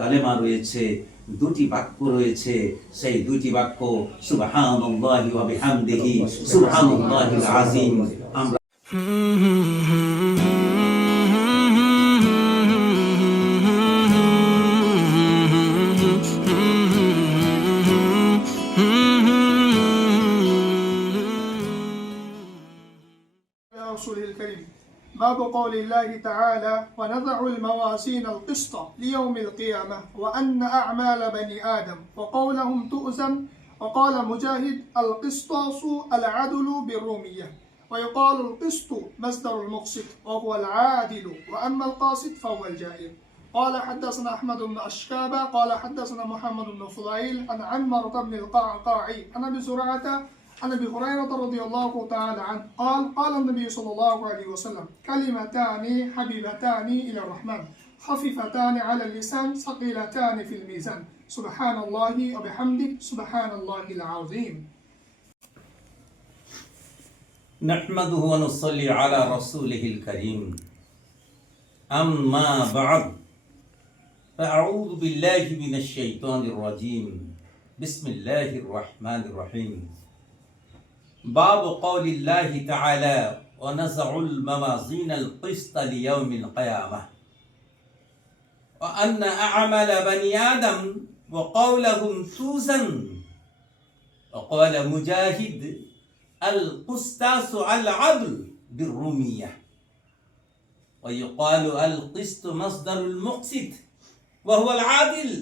কালেমা রয়েছে, দুটি বাক্য রয়েছে, সেই দুটি বাক্য সুবহানাল্লাহি ওয়া বিহামদিহি সুবহানাল্লাহিল আযীম। আমরা رسوله الكريم. باب قول الله تعالى: ونضع الموازين القسط ليوم القيامة وأن أعمال بني آدم، وقولهم تؤزم. وقال مجاهد: القسطاس العدل بالرومية، ويقال القسط مصدر المقسط وهو العادل، وأما القاسط فهو الجائر. قال حدثنا أحمد بن أشكابة قال حدثنا محمد بن فضيل عن عمرة بن القعقاع عن أبي زرعة عن ابي هريره رضي الله تعالى عنه قال: قال النبي صلى الله عليه وسلم: كلمتان حبيبتان الى الرحمن خفيفتان على اللسان ثقيلتان في الميزان سبحان الله وبحمده سبحان الله العظيم. نحمده ونصلي على رسوله الكريم. أما بعد، فأعوذ بالله من الشيطان الرجيم. بسم الله الرحمن الرحيم. باب قول الله تعالى: ونزع الموازين القسط ليوم القيامة وأن أعمال بني آدم وقولهم توزن. وقال مجاهد: القسطاس العدل بالرومية، ويقال القسط مصدر المقسط وهو العادل،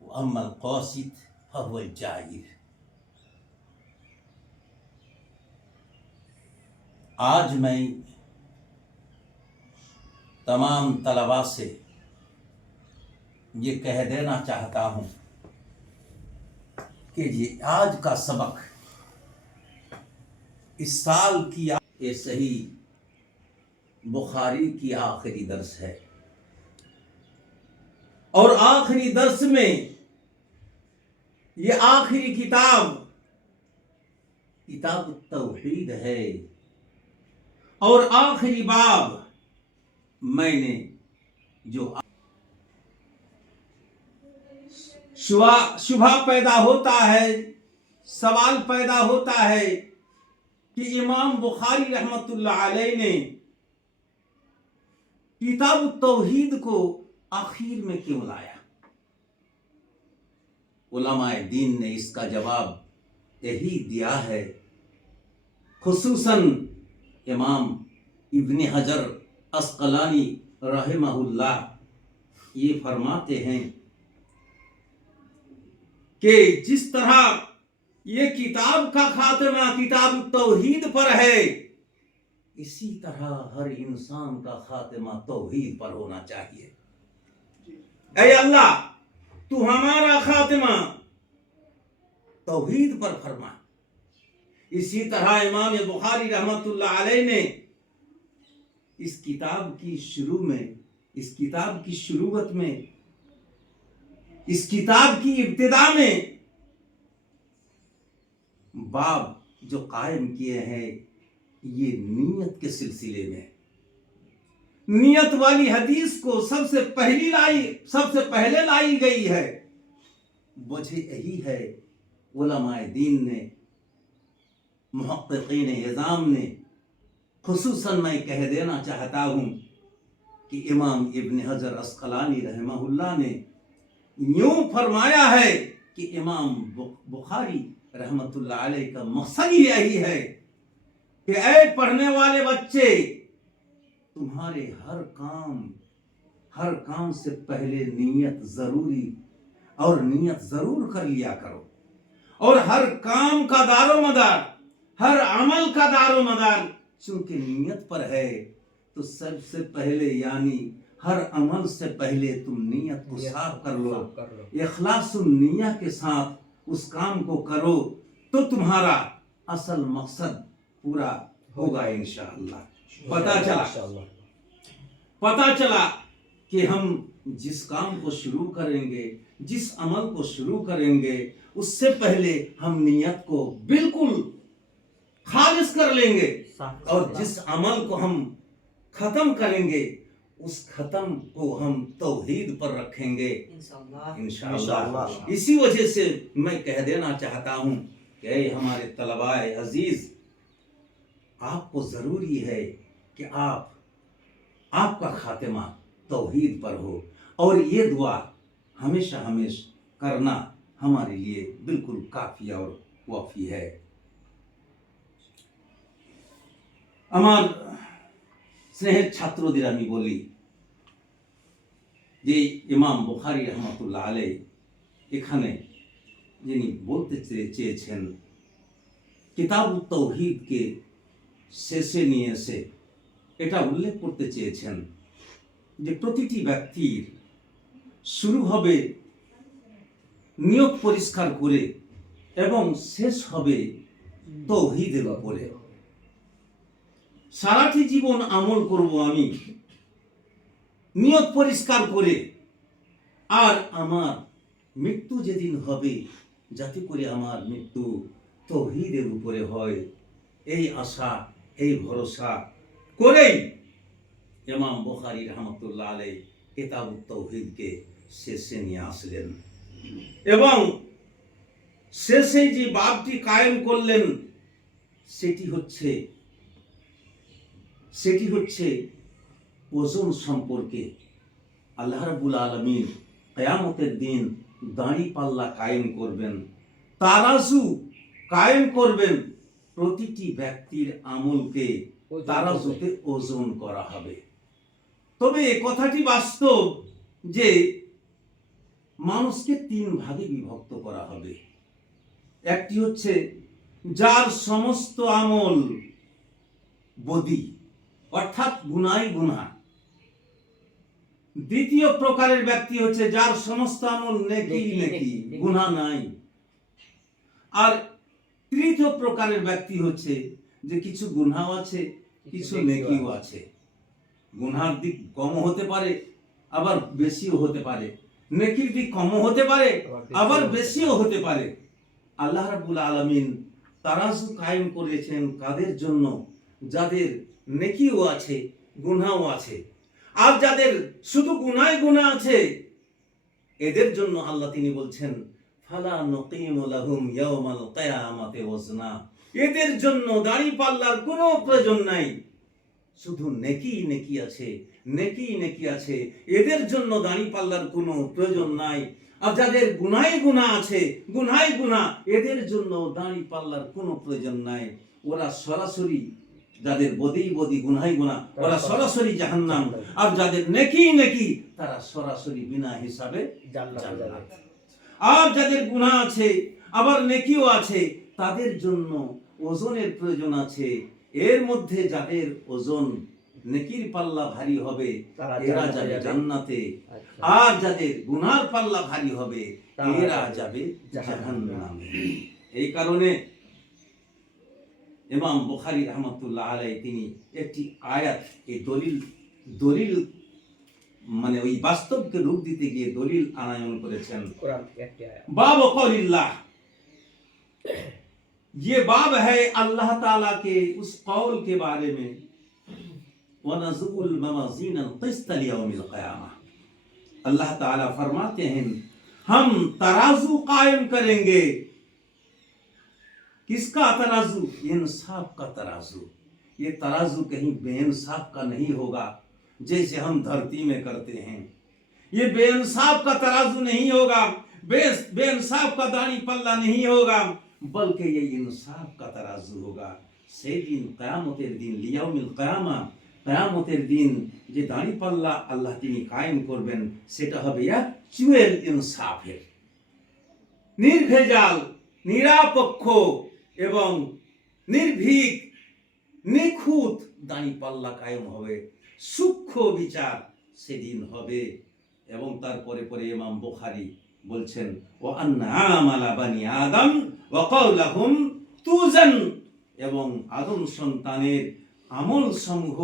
وأما القاسط فهو الجائر. آج میں تمام طلباء سے یہ کہہ دینا چاہتا ہوں کہ یہ آج کا سبق اس سال کی یہ صحیح بخاری کی آخری درس ہے، اور آخری درس میں یہ آخری کتاب التوحید ہے، اور آخری باب میں نے جو شبہ پیدا ہوتا ہے، سوال پیدا ہوتا ہے کہ امام بخاری رحمۃ اللہ علیہ نے کتاب التوحید کو آخر میں کیوں لایا؟ علماء دین نے اس کا جواب یہی دیا ہے، خصوصاً امام ابن حجر عسقلانی رحمہ اللہ یہ فرماتے ہیں کہ جس طرح یہ کتاب کا خاتمہ کتاب التوحید پر ہے، اسی طرح ہر انسان کا خاتمہ توحید پر ہونا چاہیے۔ اے اللہ، تو ہمارا خاتمہ توحید پر فرما۔ اسی طرح امام بخاری رحمۃ اللہ علیہ نے اس کتاب کی شروعت میں اس کتاب کی ابتدا میں باب جو قائم کیے ہیں یہ نیت کے سلسلے میں، نیت والی حدیث کو سب سے پہلے لائی گئی ہے۔ وجہ یہی ہے، علماء دین نے، محققین اعظام نے، خصوصاً میں کہہ دینا چاہتا ہوں کہ امام ابن حجر عسقلانی رحمہ اللہ نے یوں فرمایا ہے کہ امام بخاری رحمۃ اللہ علیہ کا مقصد یہی ہے کہ اے پڑھنے والے بچے، تمہارے ہر کام سے پہلے نیت ضرور کر لیا کرو، اور ہر کام کا دار و مدار، ہر عمل کا دار و مدار چونکہ نیت پر ہے، تو سب سے پہلے یعنی ہر عمل سے پہلے تم نیت کو صاف کر لو، اخلاص النیہ کے ساتھ اس کام کو کرو، تو تمہارا اصل مقصد پورا ہوگا انشاءاللہ۔ پتہ چلا کہ ہم جس کام کو شروع کریں گے، جس عمل کو شروع کریں گے، اس سے پہلے ہم نیت کو بالکل خالص کر لیں گے، اور جس عمل کو ہم ختم کریں گے उस खत्म को हम तौहीद पर रखेंगे इंशाअल्लाह। इंशाअल्लाह। इसी वजह से मैं कह देना चाहता हूँ कि ऐ हमारे तलबाए अजीज, आपको ज़रूरी है कि आपका खातिमा तौहीद पर हो, और ये दुआ हमेशा करना हमारे लिए बिल्कुल काफ़ी और वाफ़ी है। আমার স্নেহের ছাত্রদের আমি বলি যে ইমাম বুখারী রহমাতুল্লাহ আলাইহ এখানে যিনি বলতে চেয়েছেন কিতাবুত তাওহীদকে শেষে নিয়ে এসে এটা উল্লেখ করতে চেয়েছেন যে প্রতিটি ব্যক্তির শুরু হবে নিয়ত পরিষ্কার করে এবং শেষ হবে তাওহীদের উপরে। সারাটি জীবন আমল করব আমি নিয়ত পরিষ্কার করে, আর আমার মৃত্যু যেদিন হবে যাতে করে আমার মৃত্যু তাওহীদের উপরে হয়, এই আশা এই ভরসা করেই ইমাম বুখারী রহমাতুল্লাহ আলাইহ কিতাবুত তাওহীদকে শেষে নিয়ে আসলেন এবং শেষে যে বাবটি কায়েম করলেন সেটি হচ্ছে ওজন সম্পর্কে। আল্লাহ রাব্বুল আলামিন কিয়ামতের দিন দাঁড়ি পাল্লা কায়েম করবেন, তারাজু কায়েম করবেন, প্রতিটি ব্যক্তির আমলকে তারাজুতে ওজন করা হবে। তবে এই কথাটি বাস্তব যে মানুষকে তিন ভাগে বিভক্ত করা হবে। একটি হচ্ছে যার সমস্ত আমল বদী অর্থাৎ গুনাহই গুনাহ। দ্বিতীয় প্রকারের ব্যক্তি হচ্ছে যার সমস্ত আমল নেকি নেকি, গুনাহ নাই। আর তৃতীয় প্রকারের ব্যক্তি হচ্ছে যে কিছু গুনাহ আছে কিছু নেকিও আছে। গুনাহর দিক কমও হতে পারে আবার বেশিও হতে পারে, নেকির দিক কমও হতে পারে আবার বেশিও হতে পারে। আল্লাহ রাব্বুল আলামিন তারাজু কায়েম করেছেন কাদের জন্য? যাদের নেকিও আছে গুনাহও আছে। আর যাদের শুধু গুনাহ আছে এদের জন্য আল্লাহ তিনি বলছেন ফালা নুকিমু লাহুম ইয়াওমাল কিয়ামাতি ওয়াজনা, এদের জন্য দাড়ি পাল্লার কোনো প্রয়োজন নাই, শুধু নেকি নেকি আছে, এদের জন্য দাড়ি পাল্লার কোনো প্রয়োজন নাই। আর যাদের গুনাহ আছে গুনাহ এদের জন্য দাড়ি পাল্লার কোনো প্রয়োজন নাই। ওরা সরাসরি, যাদের বদি গুনাহ ওরা সরাসরি জাহান্নাম, আর যাদের নেকি তারা সরাসরি বিনা হিসাবে জান্নাত। আর যাদের গুনাহ আছে আবার নেকিও আছে তাদের জন্য ওজনের প্রয়োজন আছে। এর মধ্যে যাদের ওজন নেকির পাল্লা ভারী হবে এরা যাবে জান্নাতে, আর যাদের গুনাহর পাল্লা ভারী হবে এরা যাবে জাহান্নামে। এই কারণে ইমাম বুখারী রহমাতুল্লাহ আলাইহি তিনি একটি আয়াত, এই দলিল মানে ওই বাস্তবকে রূপ দিতে গিয়ে দলিল আনয়ন করেছেন। বাব কওলিল্লাহ, ये बाब है अल्लाह ताला के उस कौल के बारे में वनज़ुल मवाज़ीन अल-क़िस्त लियौमिल क़ियामह। अल्लाह ताला फरमाते हैं हम तराजू कायम करेंगे। किसका तराजू? इंसाफ का तराजू। ये तराजू कहीं बेइंसाफ का नहीं होगा जैसे हम धरती में करते हैं। ये बेइंसाफ का तराजू नहीं होगा, बेइंसाफ का दानी पल्ला नहीं होगा, बल्कि ये इंसाफ का तराजू होगा। সেই দিন কিয়ামতের দিন লিয়াউমিল কিয়ামা, কিয়ামতের দিন যে দাড়ি পাল্লা আল্লাহ তিনি কায়েম করবেন সেটা হবে অ্যাকচুয়াল ইনসাফের, নির্ভেজাল, নিরপেক্ষ এবং নির্ভীক নিখুঁত দাড়ি পাল্লা কায়েম হবে, সূক্ষ্ম বিচার সেদিন হবে। এবং তারপরে পরে ইমাম বুখারী বলছেন ওয়া আন্না আমালা বানি আদম ওয়া কাওলাহুম তুজান, এবং আদম সন্তানের আমল সমূহ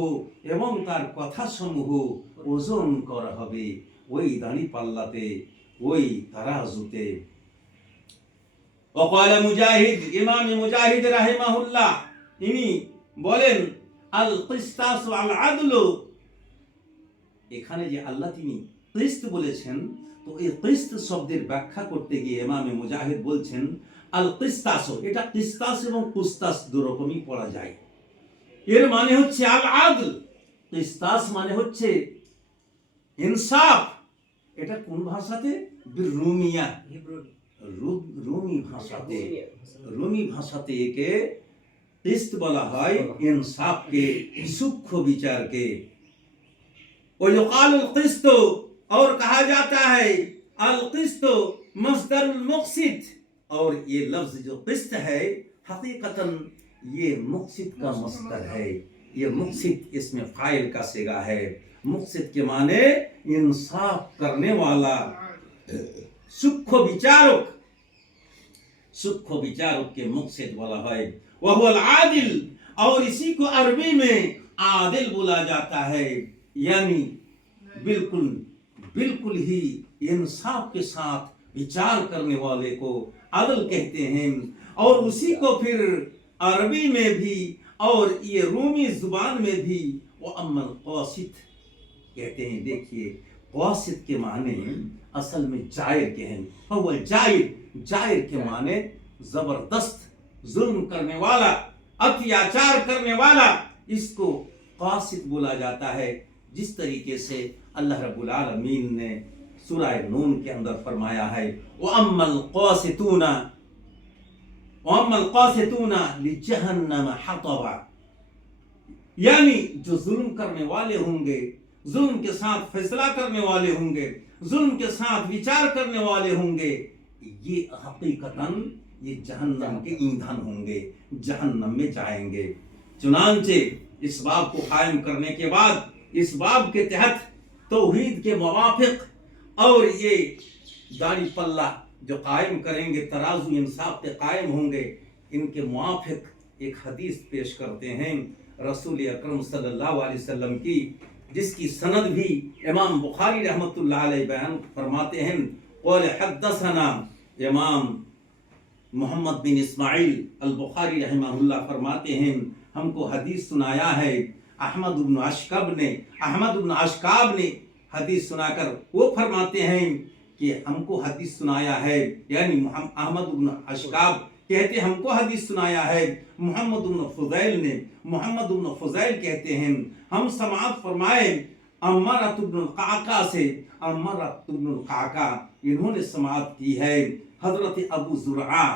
এবং তার কথা সমূহ ওজন করা হবে ওই দাড়ি পাল্লাতে, ওই তারাজুতে। ওয়াকালা মুজাহিদ, ইমাম মুজাহিদ রাহিমাহুল্লাহ ইনি বলেন আল কিসতাস আল আদলু এখানে যে আল্লাহ তিনি কিস্ত বলেছেন, তো এই কিস্ত শব্দের ব্যাখ্যা করতে গিয়ে ইমামে মুজাহিদ বলছেন আল কিস্তাস, এটা কিস্তাস এবং কুস্তাস দুরকমই পড়া যায়। এর মানে হচ্ছে আল আদল, কিস্তাস মানে হচ্ছে ইনসাফ। এটা কোন ভাষাতে? রুমিয়া, রুমি ভাষাতে একে কিস্ত বলা হয়, ইনসাফকে, সূক্ষ্ম বিচারকে। ويقال القسط, اور کہا جاتا ہے القسط مصدر المقسط, اور یہ لفظ جو قسط ہے حقیقتاً یہ مقسط کا مصدر ہے. یہ مقسط اس میں فاعل کا صیغہ ہے. مقسط کے معنی انصاف کرنے والا, سکھ বিচারক, سکھ বিচারক کے مقسط بولا ہے. وهو العادل, اور اسی کو عربی میں عادل بولا جاتا ہے, یعنی بالکل ہی انصاف کے ساتھ وچار کرنے والے کو عدل کہتے ہیں. اور اسی کو پھر عربی میں بھی اور یہ رومی زبان میں بھی وہ اما القاسط کہتے ہیں. دیکھیے قاسط کے معنی اصل میں جائر کے ہیں. وہ جائر, جائر کے معنی زبردست ظلم کرنے والا, اتیاچار کرنے والا, اس کو قاسط بولا جاتا ہے. جس طریقے سے اللہ رب العالمین نے سورہ نون کے اندر فرمایا ہے وَأَمَّا الْقَاسِطُونَ لِجَهَنَّمَ حَطَبًا, یعنی جو ظلم کرنے والے ہوں گے, ظلم کے ساتھ فیصلہ کرنے والے ہوں گے, ظلم کے ساتھ وچار کرنے والے ہوں گے, یہ حقیقتاً یہ جہنم کے ایندھن ہوں گے, جہنم میں جائیں گے. چنانچہ اس باب کو قائم کرنے کے بعد اس باب کے تحت توحید کے موافق اور یہ داڑھی پلہ جو قائم کریں گے, ترازو انصاف کے قائم ہوں گے, ان کے موافق ایک حدیث پیش کرتے ہیں رسول اکرم صلی اللہ علیہ وسلم کی, جس کی سند بھی امام بخاری رحمۃ اللہ علیہ بیان فرماتے ہیں. قول حدثنا امام محمد بن اسماعیل البخاری رحمہ اللہ فرماتے ہیں ہم کو حدیث سنایا ہے احمد بن اشکاب نے حدیث سنا کر وہ فرماتے ہیں کہ ہم کو حدیث سنایا ہے, یعنی احمد بن اشکاب کہتے ہم کو حدیث سنایا ہے محمد بن فضیل نے. محمد بن فضیل کہتے ہیں ہم سماعت فرمائے عمارۃ بن القعقاع سے. عمارۃ بن القعقاع انہوں نے سماعت کی ہے حضرت ابو زرعہ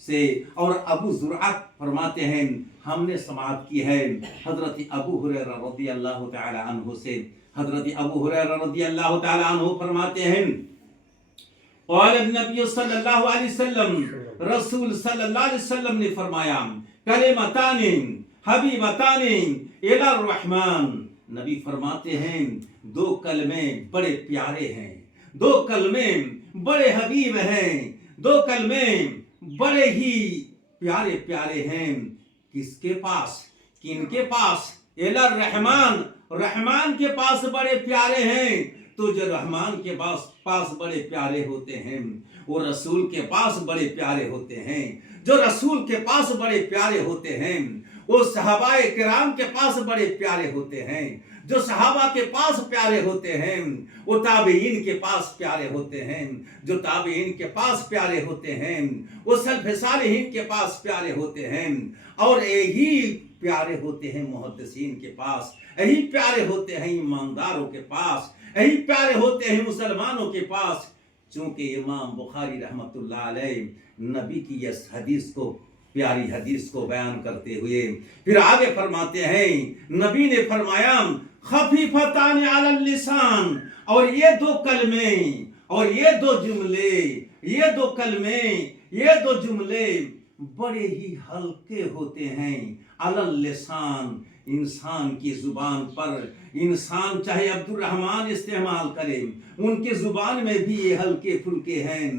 سے, اور ابو زرعہ فرماتے ہیں ہم نے سماعت کی ہے حضرت ابو ہریرہ رضی اللہ تعالی عنہ سے. حضرت ابو ہریرہ رضی اللہ تعالی عنہ فرماتے ہیں قال النبی صلی اللہ علیہ وسلم, رسول صلی اللہ علیہ وسلم نے فرمایا کلمتان حبیبتان الی الرحمن, نبی فرماتے ہیں دو کلمے بڑے پیارے ہیں, دو کلمے بڑے حبیب ہیں, دو کلمے بڑے ہی پیارے پیارے ہیں. کس کے پاس؟ کن کے پاس؟ الی الرحمن, رحمان کے پاس بڑے پیارے ہیں. تو جو رحمان کے پاس بڑے پیارے ہوتے ہیں وہ رسول کے پاس بڑے پیارے ہوتے ہیں. جو رسول کے پاس بڑے پیارے ہوتے ہیں وہ صحابہ کرام کے پاس بڑے پیارے ہوتے ہیں. جو صحابہ کے پاس پیارے ہوتے ہیں وہ تابعین کے پاس پیارے ہوتے ہیں. جو تابعین کے پاس پیارے ہوتے ہیں وہ سلف صالحین کے پاس پیارے ہوتے ہیں. اور یہی پیارے ہوتے ہیں محدثین کے پاس, یہی پیارے ہوتے ہیں ایمانداروں کے پاس, یہی پیارے ہوتے ہیں مسلمانوں کے پاس. چونکہ امام بخاری رحمۃ اللہ علیہ نبی کی اس حدیث کو, پیاری حدیث کو بیان کرتے ہوئے پھر آگے فرماتے ہیں نبی نے فرمایا خفیفتان علی اللسان, اور یہ دو کلمے اور یہ دو جملے, یہ دو کلمے, یہ دو جملے بڑے ہی ہلکے ہوتے ہیں علی اللسان, انسان کی زبان پر. انسان چاہے عبد الرحمن استعمال کرے ان کی زبان میں بھی یہ ہلکے پھلکے ہیں,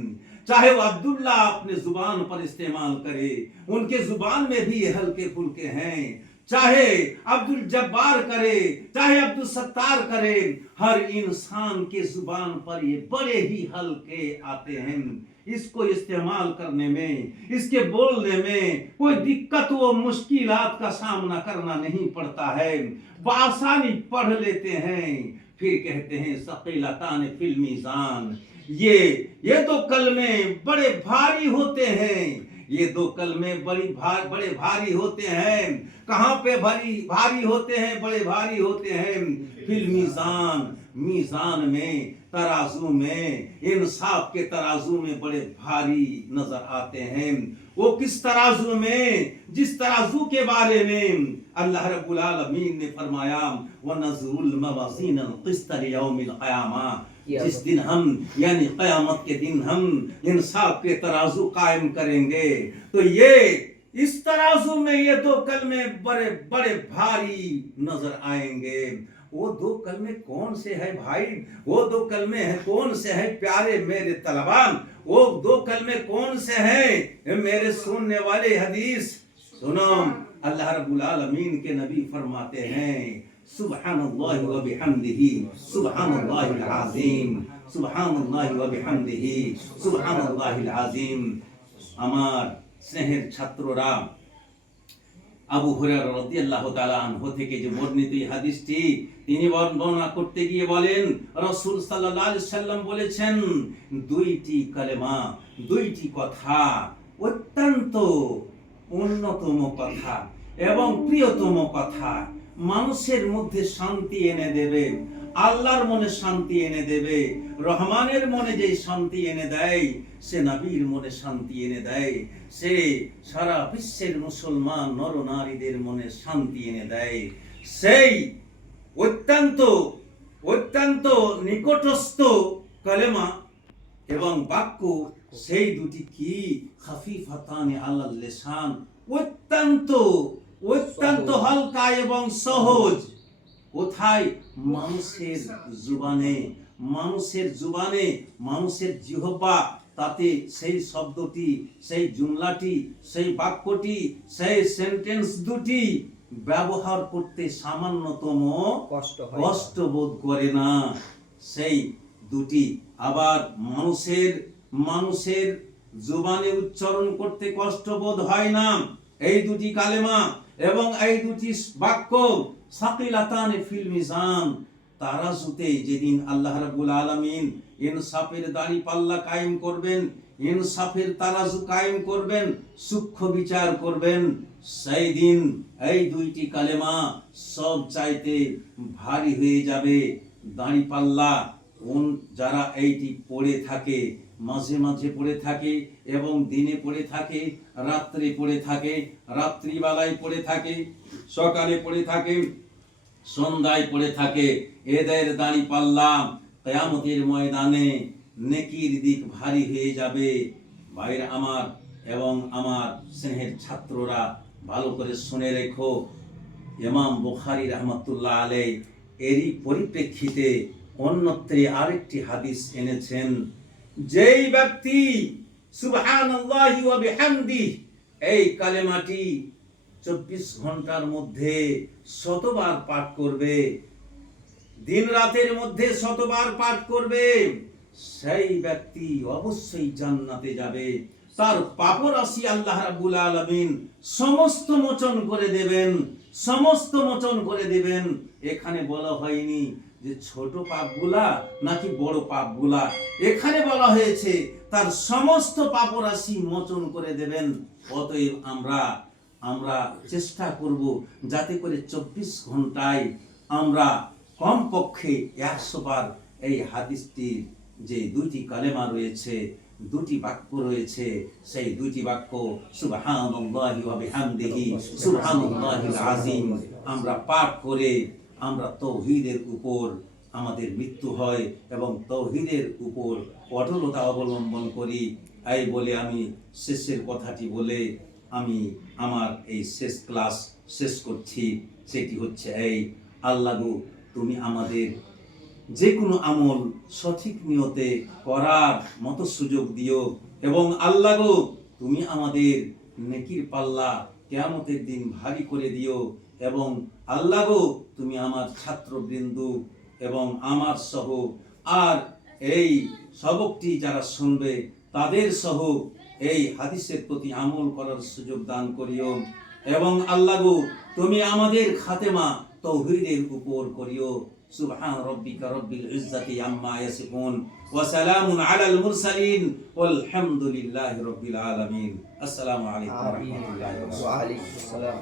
چاہے وہ عبداللہ اپنے زبان پر استعمال کرے ان کے زبان میں بھی یہ ہلکے پھلکے ہیں, چاہے عبد الجبار کرے چاہے عبد الستار کرے, ہر انسان کے زبان پر یہ بڑے ہی ہلکے آتے ہیں. اس کو استعمال کرنے میں, اس کے بولنے میں کوئی دقت و مشکلات کا سامنا کرنا نہیں پڑتا ہے, بآسانی پڑھ لیتے ہیں. फिर कहते हैं सकीलतान फिल मीज़ान, ये दो कलमे बड़े भारी होते हैं, ये दो कलमे बड़े भारी होते हैं। कहाँ पे भारी होते हैं, बड़े भारी होते हैं? फिल मीज़ान, मीज़ान में, तराजू में, इंसाफ के तराजू में बड़े भारी नजर आते हैं। वो किस तराजू में? जिस तराजू के बारे में अल्लाह रब्बुल आलमीन ने फरमाया वनज़रुल मवाज़ीनल क़िस्त लियौमिल क़यामा, जिस दिन हम यानी क़यामत के दिन हम इंसाफ के तराजू कायम करेंगे, तो ये इस तराजू में ये दो कलमे बड़े बड़े भारी नजर आएंगे। वो दो कलमे कौन से है भाई? वो दो कलमे हैं कौन से है प्यारे मेरे तलबा? वो दो कलमे कौन से हैं मेरे सुनने वाले हदीस? सुनो, अल्लाह रब्बुल आलमीन के नबी फरमाते हैं सुब्हानल्लाहि व बिहम्दिही सुब्हानल्लाहिल आज़ीम, सुब्हानल्लाहि व बिहम्दिही सुब्हानल्लाहिल आज़ीम। আমার স্নেহের ছাত্ররা, আবু হুরায়রা রাদিয়াল্লাহু তাআলা আনহু থেকে যে বর্ণিত এই হাদিসটি তিনি বর্ণনা করতে গিয়ে বলেন রাসূল সাল্লাল্লাহু আলাইহি সাল্লাম বলেছেন, দুইটি কালেমা, দুইটি কথা অত্যন্ত অন্যতম কথা এবং প্রিয়তম কথা, মানুষের মধ্যে শান্তি এনে দেবে, আল্লাহর মনে শান্তি এনে দেবে। রহমানের মনে যে শান্তি এনে দেয়, সে নবীর মনে শান্তি এনে দেয়, সে সারা বিশ্বের মুসলমান নরনারীদের মনে শান্তি এনে দেয়। সেই অত্যন্ত অত্যন্ত নিকটস্থ কালেমা এবং বাক্য, সেই দুটি কি? খাফিফাতানি আলাল লিসান, অত্যন্ত অত্যন্ত হালকা এবং সহজ। কোথায়? মানুষের জুবানে, মানুষের জুবানে, মানুষের জিহ্বা, তাতে সেই শব্দটি, সেই জুমলাটি, সেই বাক্যটি, সেই সেন্টেন্স দুটি ব্যবহার করতে সামান্যতম কষ্ট বোধ করে না। সেই দুটি আবার মানুষের জুবানে উচ্চারণ করতে কষ্ট বোধ হয় না। এই দুটি কালেমা এবং এই দুটি বাক্য সাকিলাতান ফিল মিজান, তারাজুতে যেদিন আল্লাহ রাব্বুল আলামিন ইনসাফের দাড়ি পাল্লা কায়েম করবেন, ইনসাফের তারাজু কায়েম করবেন, সূক্ষ্ম বিচার করবেন, সেই দিন এই দুইটি কালেমা সব চাইতে ভারী হয়ে যাবে। দাড়ি পাল্লা যারা এইটি পড়ে থাকে, মাঝে মাঝে পড়ে থাকে এবং দিনে পড়ে থাকে, রাত্রে পড়ে থাকে, রাত্রিবেলায় পড়ে থাকে, সকালে পড়ে থাকে, সন্ধ্যায় পড়ে থাকে, এদের দাড়ি পাল্লা কিয়ামতের ময়দানে নেকির দিক ভারী হয়ে যাবে। ভাইরা আমার এবং আমার স্নেহের ছাত্ররা, ভালো করে শুনে রেখো, ইমাম বুখারী রাহমাতুল্লাহ আলাইহি এরই পরিপ্রেক্ষিতে অন্যত্রে আরেকটি হাদিস এনেছেন। যেই ব্যক্তি সুবহানাল্লাহি ওয়া বিহামদিহি এই কালেমাটি 24 ঘন্টার মধ্যে শতবার পাঠ করবে, দিন রাতের মধ্যে শতবার পাঠ করবে, সেই ব্যক্তি অবশ্যই জান্নাতে যাবে। তার পাপরাশি আল্লাহ রাব্বুল আলামিন সমস্ত মোচন করে দেবেন, সমস্ত মোচন করে দেবেন। এখানে বলা হয়নি যে ছোট পাপগুলা নাকি বড় পাপগুলা, এখানে বলা হয়েছে তার সমস্ত পাপরাশি মোচন করে দেবেন। অতএব আমরা চেষ্টা করব যাতে করে 24 ঘন্টায় আমরা কমপক্ষে 100 বার এই হাদিসটির যে দুইটি কালেমা রয়েছে, দুটি বাক্য রয়েছে, সেই দুইটি বাক্য সুবহানাল্লাহি ওয়া বিহামদিহি সুবহানাল্লাহিল আযীম আমরা পাঠ করে আমরা তাওহীদের উপর আমাদের মৃত্যু হয় এবং তাওহীদের উপর অটলতা অবলম্বন করি। এই বলে আমি শেষের কথাটি বলে আমি আমার এই শেষ ক্লাস শেষ করছি। সেটি হচ্ছে এই, আল্লাহ গো তুমি আমাদের যে কোনো আমল সঠিক নিয়তে করার মতো সুযোগ দিও এবং আল্লাহ গো তুমি আমাদের নেকির পাল্লা কিয়ামতের দিন ভারী করে দিও এবং আল্লাহ গো তুমি আমার ছাত্রবৃন্দ এবং আমার সহ আর এই সবকটি যারা শুনবে তাদের সহ এই হাদিসের প্রতি আমল করার সুযোগ দান করিও এবং আল্লাহ গো তুমি আমাদের খাতেমা তাওহীদের উপর করিও। سبحان ربك رب العزة عما يصفون وسلام على المرسلين والحمد لله رب العالمين. السلام عليكم ورحمة الله وبركاته. وعليكم السلام.